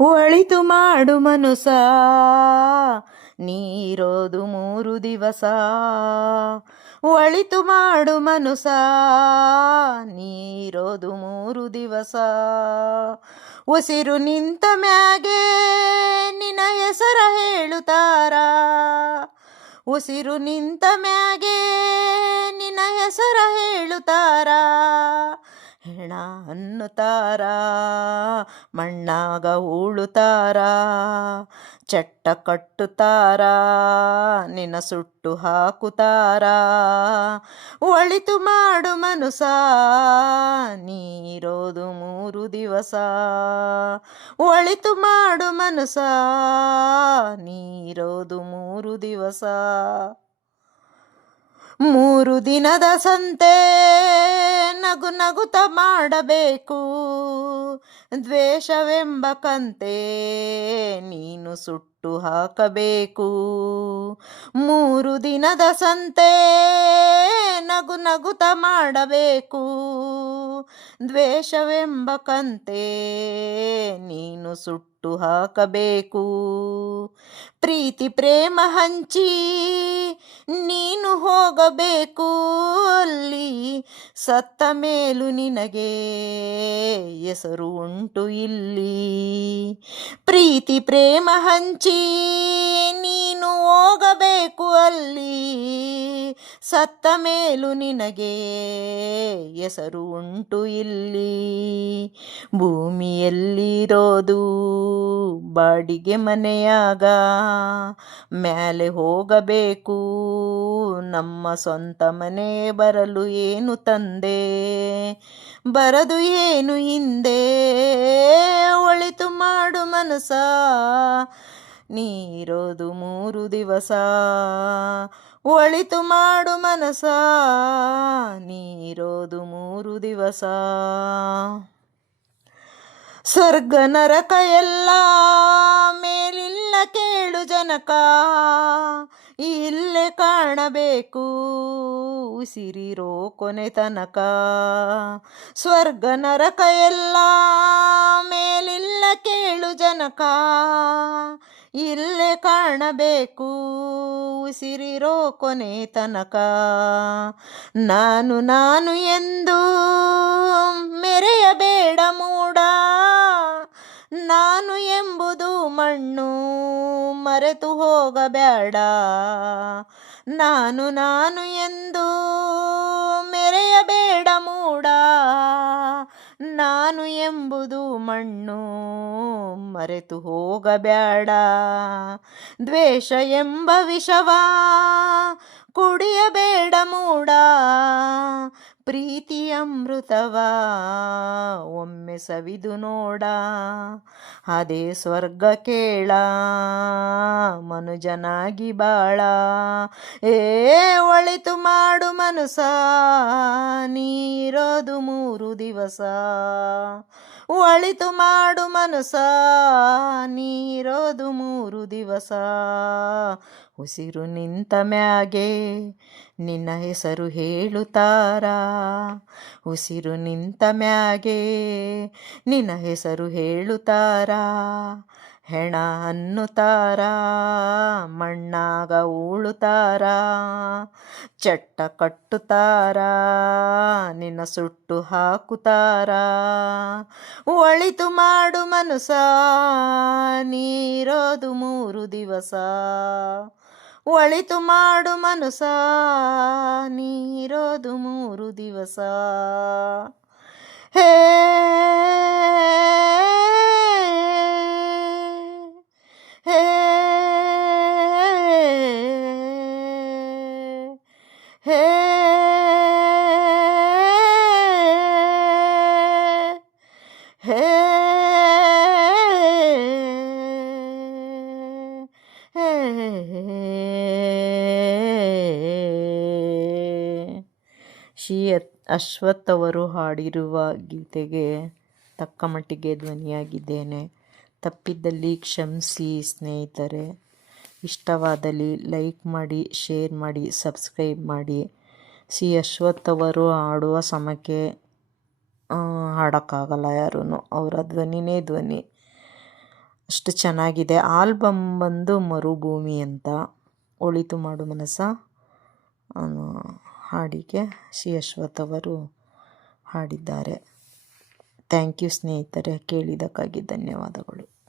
ಒಳಿತು ಮಾಡು ಮನುಸ ನೀರೋದು 3 ದಿವಸ. ಒಳಿತು ಮಾಡು ಮನುಸ ನೀರೋದು 3 ದಿವಸ. ಉಸಿರು ನಿಂತ ಮ್ಯಾಗೆ ನಿನ್ನ ಹೆಸರ ಹೇಳುತ್ತಾರ. ಉಸಿರು ನಿಂತ ಮ್ಯಾಗೆ ನಿನ್ನ ಹೆಸರ ಹೇಳುತ್ತಾರ. ಹೆಣ ಅನ್ನುತ್ತಾರ, ಮಣ್ಣಾಗ ಉಳುತ್ತಾರ. ಚಟ್ಟ ಕಟ್ಟುತ್ತಾರ, ನಿನ್ನ ಸುಟ್ಟು ಹಾಕುತ್ತಾರ. ಒಳಿತು ಮಾಡು ಮನುಸ ನೀರೋದು 3 ದಿವಸ. ಒಳಿತು ಮಾಡು ಮನುಸ ನೀರೋದು 3 ದಿವಸ. 3 ದಿನದ ಸಂತೆ ನಗು ನಗುತ ಮಾಡಬೇಕು. ದ್ವೇಷವೆಂಬ ಕಂತೆ ನೀನು ಸುಟ್ಟು ಹಾಕಬೇಕು. 3 ದಿನದ ಸಂತೆ ನಗು ನಗುತ ಮಾಡಬೇಕು. ದ್ವೇಷವೆಂಬ ಕಂತೆ ನೀನು ಸುಟ್ಟು ಹಾಕಬೇಕು. ಪ್ರೀತಿ ಪ್ರೇಮ ಹಂಚಿ ನೀನು ಹೋಗಬೇಕು ಅಲ್ಲಿ. ಸತ್ತ ಮೇಲೂ ನಿನಗೆ ಹೆಸರು ಉಂಟು ಇಲ್ಲಿ. ಪ್ರೀತಿ ಪ್ರೇಮ ಹಂಚಿ ನೀನು ಹೋಗಬೇಕು ಅಲ್ಲಿ. ಸತ್ತ ಮೇಲೂ ನಿನಗೆ ಹೆಸರು ಉಂಟು ಇಲ್ಲಿ. ಭೂಮಿಯಲ್ಲಿರೋದು ಬಾಡಿಗೆ ಮನೆಯಾಗ, ಮೇಲೆ ಹೋಗಬೇಕು ನಮ್ಮ ಸ್ವಂತ ಮನೆ. ಬರಲು ಏನು ತಂದೆ, ಬರದು ಏನು ಹಿಂದೆ. ಒಳಿತು ಮಾಡು ಮನಸ ನೀರೋದು 3 ದಿವಸ. ಒಳಿತು ಮಾಡು ಮನಸ ನೀರೋದು 3 ದಿವಸ. ಸ್ವರ್ಗ ನರಕ ಎಲ್ಲ ಮೇಲಿಲ್ಲ ಕೇಳು ಜನಕ. ಇಲ್ಲೇ ಕಾಣಬೇಕು ಉಸಿರಿರೋ ಕೊನೆ ತನಕ. ಸ್ವರ್ಗ ನರಕ ಎಲ್ಲ ಮೇಲಿಲ್ಲ ಕೇಳು ಜನಕ. ಇಲ್ಲೇ ಕಾಣಬೇಕು ಉಸಿರಿರೋ ಕೊನೆ ತನಕ. ನಾನು ನಾನು ಎಂದು ಮೆರೆಯಬೇಡ ಮೂಡ. ನಾನು ಎಂಬುದು ಮಣ್ಣು ಮರೆತು ಹೋಗಬೇಡ. ನಾನು ನಾನು ಎಂದು ಮೆರೆಯಬೇಡ ಮೂಡ. ನಾನು ಎಂಬುದು ಮಣ್ಣು ಮರೆತು ಹೋಗಬೇಡ. ದ್ವೇಷ ಎಂಬ ವಿಷವ ಕುಡಿಯಬೇಡ ಮೂಡ. ಪ್ರೀತಿ ಅಮೃತವ ಒಮ್ಮೆ ಸವಿದು ನೋಡ. ಅದೇ ಸ್ವರ್ಗ ಕೇಳ ಮನುಜನಾಗಿ ಬಾಳ. ಒಳಿತು ಮಾಡು ಮನುಸ ನೀರೋದು 3 ದಿವಸ. ಒಳಿತು ಮಾಡು ಮನುಸ ನೀರೋದು 3 ದಿವಸ. ಉಸಿರು ನಿಂತ ಮ್ಯಾಗೆ ನಿನ್ನ ಹೆಸರು ಹೇಳುತ್ತಾರ. ಉಸಿರು ನಿಂತ ಮ್ಯಾಗೆ ನಿನ್ನ ಹೆಸರು ಹೇಳುತ್ತಾರ. ಹೆಣ ಅನ್ನುತ್ತಾರ, ಮಣ್ಣಾಗ ಉಳುತ್ತಾರ. ಚಟ್ಟ ಕಟ್ಟುತ್ತಾರ, ನಿನ್ನ ಸುಟ್ಟು ಹಾಕುತ್ತಾರ. ಒಳಿತು ಮಾಡು ಮನುಸ ನೀರೋದು 3 ದಿವಸ. ಒಳಿತು ಮಾಡು ಮನುಸ ನೀರೋದು 3 ದಿವಸ. ಹೇ ಹೇ ಹೇ ಹೇ ಶ್ರೀ ಅಶ್ವಥ್ ಅವರು ಹಾಡಿರುವ ಗೀತೆಗೆ ತಕ್ಕ ಮಟ್ಟಿಗೆ ಧ್ವನಿಯಾಗಿದ್ದೇನೆ. ತಪ್ಪಿದ್ದಲ್ಲಿ ಕ್ಷಮಿಸಿ ಸ್ನೇಹಿತರೆ. ಇಷ್ಟವಾದಲ್ಲಿ ಲೈಕ್ ಮಾಡಿ, ಶೇರ್ ಮಾಡಿ, ಸಬ್ಸ್ಕ್ರೈಬ್ ಮಾಡಿ. ಸಿ ಅಶ್ವಥ್ ಅವರು ಹಾಡುವ ಸಮಕ್ಕೆ ಹಾಡೋಕ್ಕಾಗಲ್ಲ ಯಾರೂ, ಅವರ ಧ್ವನಿನೇ ಧ್ವನಿ. ಅಷ್ಟು ಚೆನ್ನಾಗಿದೆ. ಆಲ್ಬಮ್ ಬಂದು ಮರುಭೂಮಿ ಅಂತ. ಒಳಿತು ಮಾಡು ಮನಸ ಹಾಡಿಗೆ ಶ್ರೀ ಅಶ್ವಥ್ ಅವರು ಹಾಡಿದ್ದಾರೆ. ಥ್ಯಾಂಕ್ ಯು ಸ್ನೇಹಿತರೆ, ಕೇಳಿದ್ದಕ್ಕಾಗಿ ಧನ್ಯವಾದಗಳು.